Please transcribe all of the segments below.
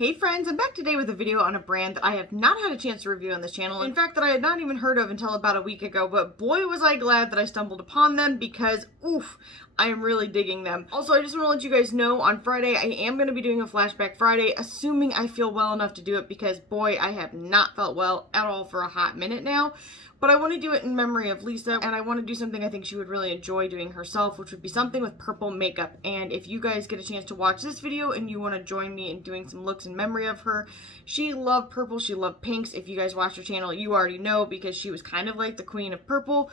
Hey friends, I'm back today with a video on a brand that I have not had a chance to review on this channel. In fact, that I had not even heard of until about a week ago, but boy was I glad that I stumbled upon them because, oof, I am really digging them. Also, I just want to let you guys know on Friday, I am going to be doing a Flashback Friday, assuming I feel well enough to do it because, boy, I have not felt well at all for a hot minute now. But I want to do it in memory of Lisa, and I want to do something I think she would really enjoy doing herself, which would be something with purple makeup. And if you guys get a chance to watch this video and you want to join me in doing some looks in memory of her, she loved purple, she loved pinks. If you guys watch her channel, you already know because she was kind of like the queen of purple.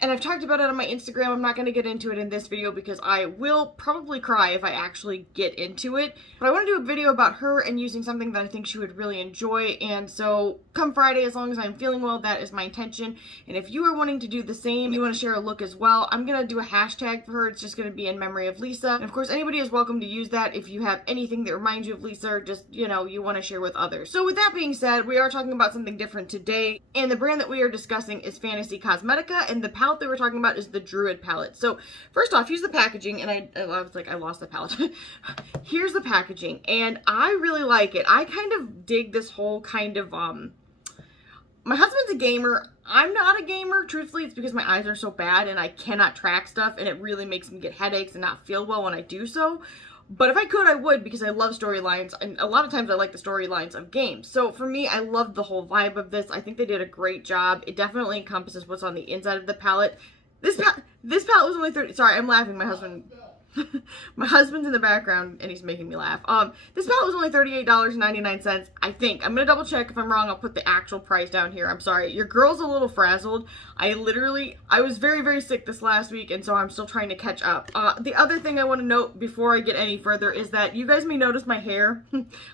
And I've talked about it on my Instagram. I'm not going to get into it in this video because I will probably cry if I actually get into it. But I want to do a video about her and using something that I think she would really enjoy. And so come Friday, as long as I'm feeling well, that is my intention. And if you are wanting to do the same, you want to share a look as well, I'm going to do a hashtag for her. It's just going to be in memory of Lisa. And of course, anybody is welcome to use that if you have anything that reminds you of Lisa or just, you know, you want to share with others. So with that being said, we are talking about something different today. And the brand that we are discussing is Fantasy Cosmetica, and the palette that we're talking about is the Druid palette. So first off, here's the packaging, and I was like, I lost the palette. Here's the packaging, and I really like it. I kind of dig this whole kind of, my husband's a gamer. I'm not a gamer. Truthfully, it's because my eyes are so bad and I cannot track stuff, and it really makes me get headaches and not feel well when I do so. But if I could, I would, because I love storylines, and a lot of times I like the storylines of games. So for me, I love the whole vibe of this. I think they did a great job. It definitely encompasses what's on the inside of the palette. This palette was only 30. Sorry, I'm laughing. My husband's in the background and he's making me laugh. This palette was only $38.99. I think. I'm gonna double check. If I'm wrong, I'll put the actual price down here. I'm sorry. Your girl's a little frazzled. I was very, very sick this last week, and so I'm still trying to catch up. The other thing I want to note before I get any further is that you guys may notice my hair.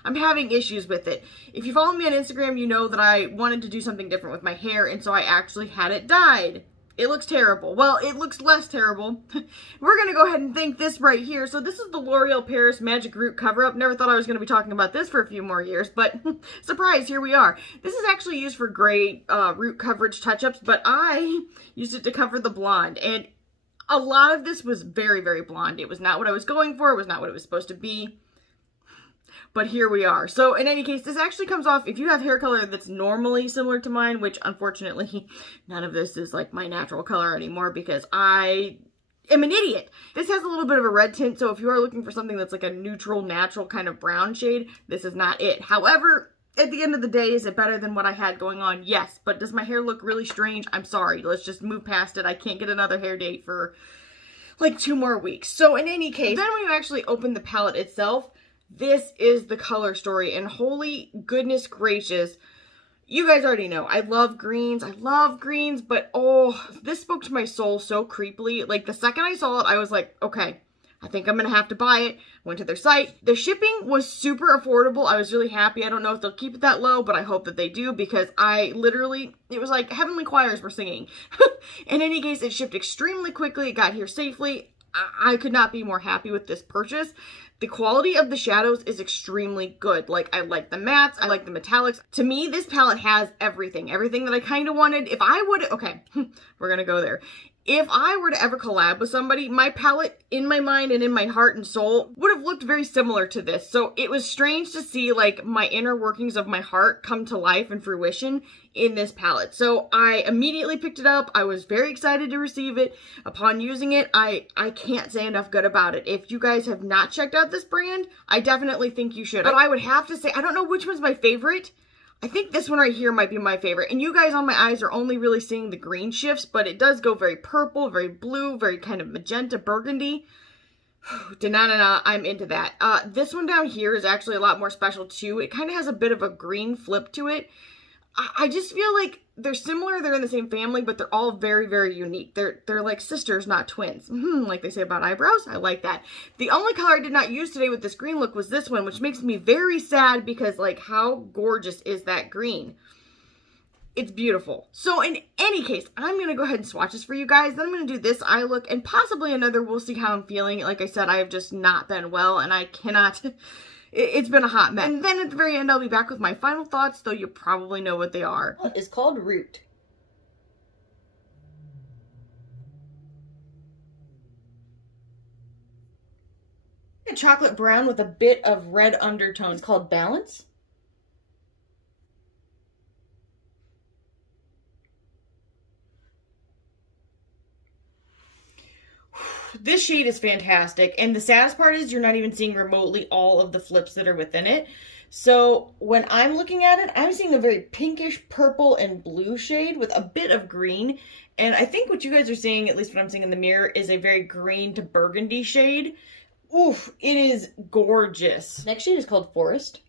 I'm having issues with it. If you follow me on Instagram, you know that I wanted to do something different with my hair, and so I actually had it dyed. It looks terrible. Well, it looks less terrible. We're going to go ahead and thank this right here. So this is the L'Oreal Paris Magic Root Cover-Up. Never thought I was going to be talking about this for a few more years, but surprise, here we are. This is actually used for great root coverage touch-ups, but I used it to cover the blonde. And a lot of this was very, very blonde. It was not what I was going for. It was not what it was supposed to be. But here we are. So in any case, this actually comes off, if you have hair color that's normally similar to mine, which unfortunately none of this is like my natural color anymore because I am an idiot. This has a little bit of a red tint, so if you are looking for something that's like a neutral, natural kind of brown shade, this is not it. However, at the end of the day, is it better than what I had going on? Yes. But does my hair look really strange? I'm sorry. Let's just move past it. I can't get another hair date for like 2 more weeks. So in any case, then when you actually open the palette itself, this is the color story, and holy goodness gracious, you guys already know, I love greens, but oh, this spoke to my soul so creepily. Like, the second I saw it, I was like, okay, I think I'm gonna have to buy it. Went to their site. The shipping was super affordable. I was really happy. I don't know if they'll keep it that low, but I hope that they do, because it was like heavenly choirs were singing. In any case, it shipped extremely quickly. It got here safely. I could not be more happy with this purchase. The quality of the shadows is extremely good. Like, I like the mattes, I like the metallics. To me, this palette has everything. Everything that I kind of wanted. If I would, okay, we're gonna go there. If I were to ever collab with somebody, my palette, in my mind and in my heart and soul, would have looked very similar to this. So it was strange to see, like, my inner workings of my heart come to life and fruition in this palette. So I immediately picked it up. I was very excited to receive it. Upon using it, I can't say enough good about it. If you guys have not checked out this brand, I definitely think you should. But I would have to say, I don't know which one's my favorite. I think this one right here might be my favorite. And you guys on my eyes are only really seeing the green shifts, but it does go very purple, very blue, very kind of magenta, burgundy. Da-na-na-na, I'm into that. This one down here is actually a lot more special too. It kind of has a bit of a green flip to it. I just feel like they're similar, they're in the same family, but they're all very, very unique. They're like sisters, not twins. Like they say about eyebrows. I like that. The only color I did not use today with this green look was this one, which makes me very sad because, like, how gorgeous is that green? It's beautiful. So in any case, I'm going to go ahead and swatch this for you guys. Then I'm going to do this eye look and possibly another. We'll see how I'm feeling. Like I said, I have just not been well, and I cannot... It's been a hot mess. And then at the very end, I'll be back with my final thoughts, though you probably know what they are. It's called Root. A chocolate brown with a bit of red undertones called Balance. This shade is fantastic, and the saddest part is you're not even seeing remotely all of the flips that are within it. So when I'm looking at it, I'm seeing a very pinkish purple and blue shade with a bit of green. And I think what you guys are seeing, at least what I'm seeing in the mirror, is a very green to burgundy shade. Oof, it is gorgeous. Next shade is called Forest.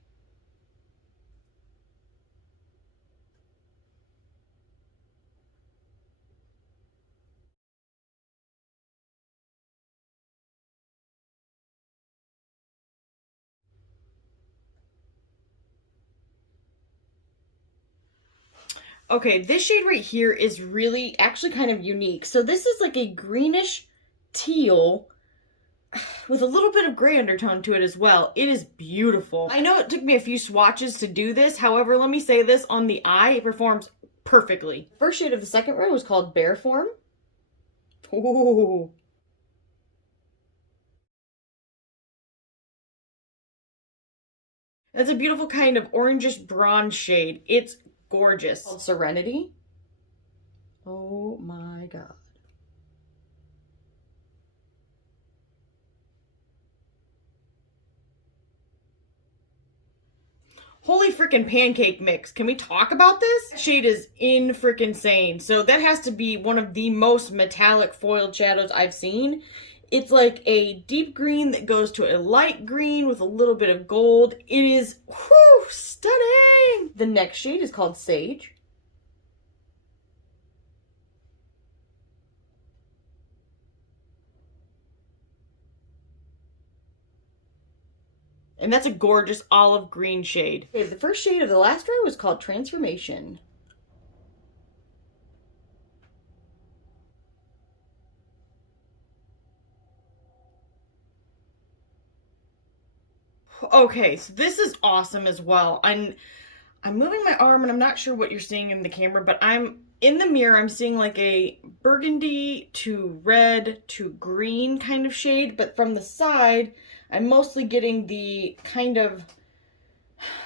Okay, this shade right here is really actually kind of unique. So this is like a greenish teal with a little bit of gray undertone to it as well. It is beautiful. I know it took me a few swatches to do this. However, let me say this, on the eye, it performs perfectly. The first shade of the second row is called Bear Form. Ooh. That's a beautiful kind of orangish bronze shade. It's gorgeous. It's called Serenity. Oh my god. Holy freaking pancake mix. Can we talk about this? That shade is in freaking sane. So that has to be one of the most metallic foiled shadows I've seen. It's like a deep green that goes to a light green with a little bit of gold. It is, whew, stunning. The next shade is called Sage. And that's a gorgeous olive green shade. Okay, the first shade of the last row is called Transformation. Okay, so this is awesome as well. I'm moving my arm and I'm not sure what you're seeing in the camera, but I'm in the mirror, I'm seeing like a burgundy to red to green kind of shade, but from the side, I'm mostly getting the kind of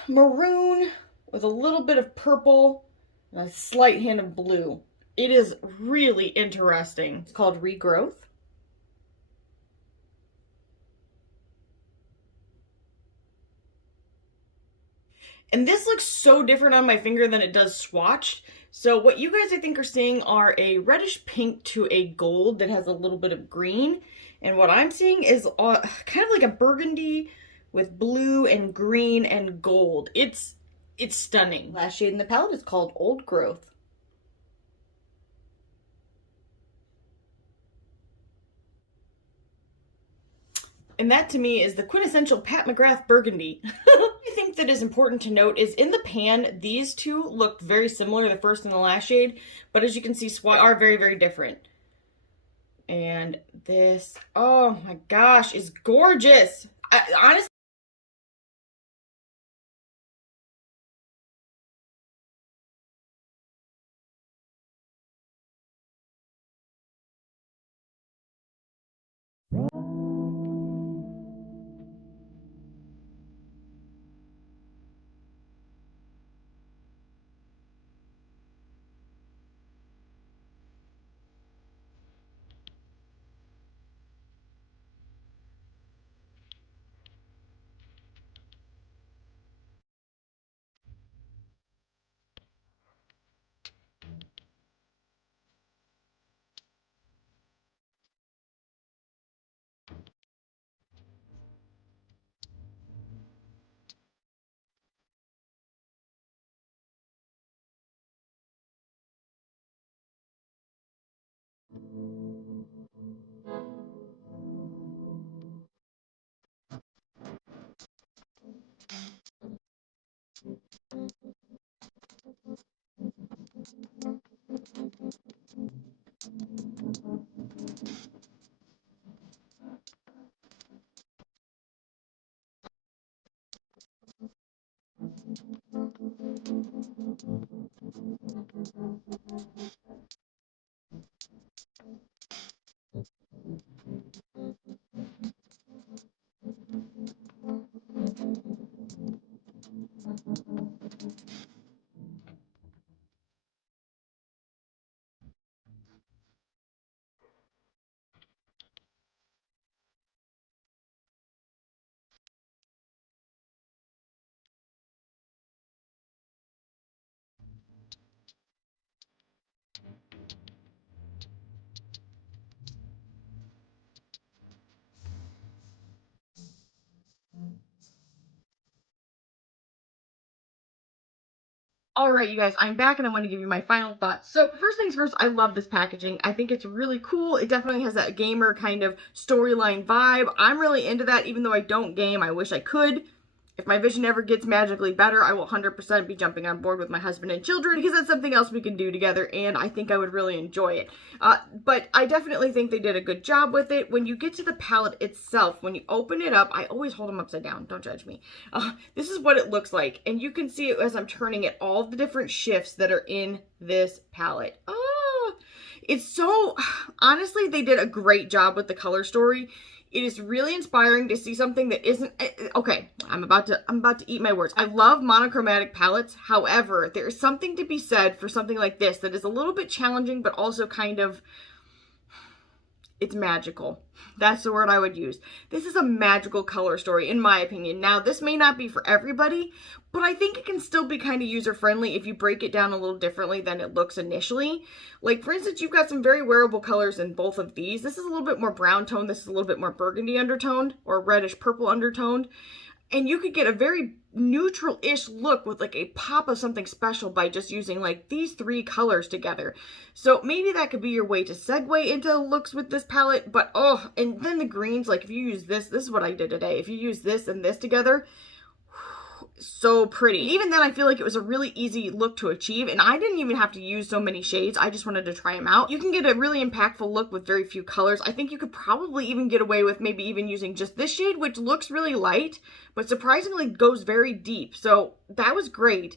maroon with a little bit of purple and a slight hint of blue. It is really interesting. It's called Regrowth. And this looks so different on my finger than it does swatched. So what you guys I think are seeing are a reddish pink to a gold that has a little bit of green. And what I'm seeing is kind of like a burgundy with blue and green and gold. It's stunning. Last shade in the palette is called Old Growth. And that to me is the quintessential Pat McGrath burgundy. I think that is important to note is in the pan, these two look very similar, the first and the last shade, but as you can see, swatch are very, very different. And this, oh my gosh, is gorgeous. Honestly, Alright, you guys, I'm back and I want to give you my final thoughts. So, first things first, I love this packaging. I think it's really cool. It definitely has that gamer kind of storyline vibe. I'm really into that, even though I don't game. I wish I could. If my vision ever gets magically better, I will 100% be jumping on board with my husband and children because that's something else we can do together and I think I would really enjoy it. But I definitely think they did a good job with it. When you get to the palette itself, when you open it up, I always hold them upside down, don't judge me. This is what it looks like, and you can see it as I'm turning it, all the different shifts that are in this palette. It's so, honestly, they did a great job with the color story. It is really inspiring to see something that isn't, okay, I'm about to eat my words. I love monochromatic palettes. However, there is something to be said for something like this that is a little bit challenging, but also kind of, it's magical. That's the word I would use. This is a magical color story, in my opinion. Now, this may not be for everybody, but I think it can still be kind of user-friendly if you break it down a little differently than it looks initially. Like, for instance, you've got some very wearable colors in both of these. This is a little bit more brown toned. This is a little bit more burgundy undertoned or reddish-purple undertoned. And you could get a very neutral-ish look with like a pop of something special by just using like these three colors together. So maybe that could be your way to segue into looks with this palette. But oh, and then the greens, like if you use this is what I did today. If you use this and this together, so pretty. Even then, I feel like it was a really easy look to achieve, and I didn't even have to use so many shades. I just wanted to try them out. You can get a really impactful look with very few colors. I think you could probably even get away with maybe even using just this shade, which looks really light, but surprisingly goes very deep. So that was great.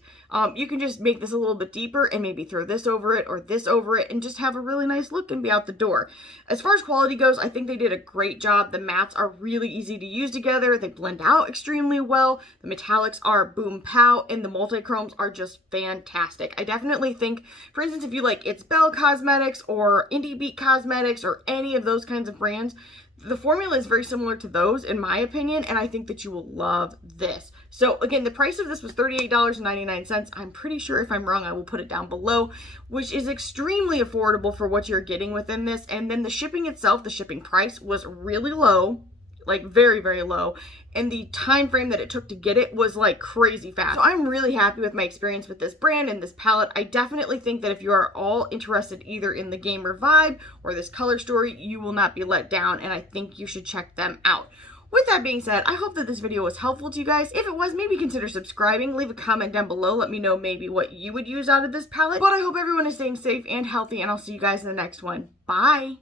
You can just make this a little bit deeper and maybe throw this over it or this over it and just have a really nice look and be out the door. As far as quality goes, I think they did a great job. The mattes are really easy to use together. They blend out extremely well. The metallics are boom pow, and the multi-chromes are just fantastic. I definitely think, for instance, if you like It's Belle Cosmetics or Indie Beat Cosmetics or any of those kinds of brands, the formula is very similar to those, in my opinion, and I think that you will love this. So, again, the price of this was $38.99. I'm pretty sure if I'm wrong, I will put it down below, which is extremely affordable for what you're getting within this. And then the shipping itself, the shipping price was really low, like very, very low. And the time frame that it took to get it was like crazy fast. So I'm really happy with my experience with this brand and this palette. I definitely think that if you are all interested either in the gamer vibe or this color story, you will not be let down, and I think you should check them out. With that being said, I hope that this video was helpful to you guys. If it was, maybe consider subscribing. Leave a comment down below. Let me know maybe what you would use out of this palette. But I hope everyone is staying safe and healthy, and I'll see you guys in the next one. Bye!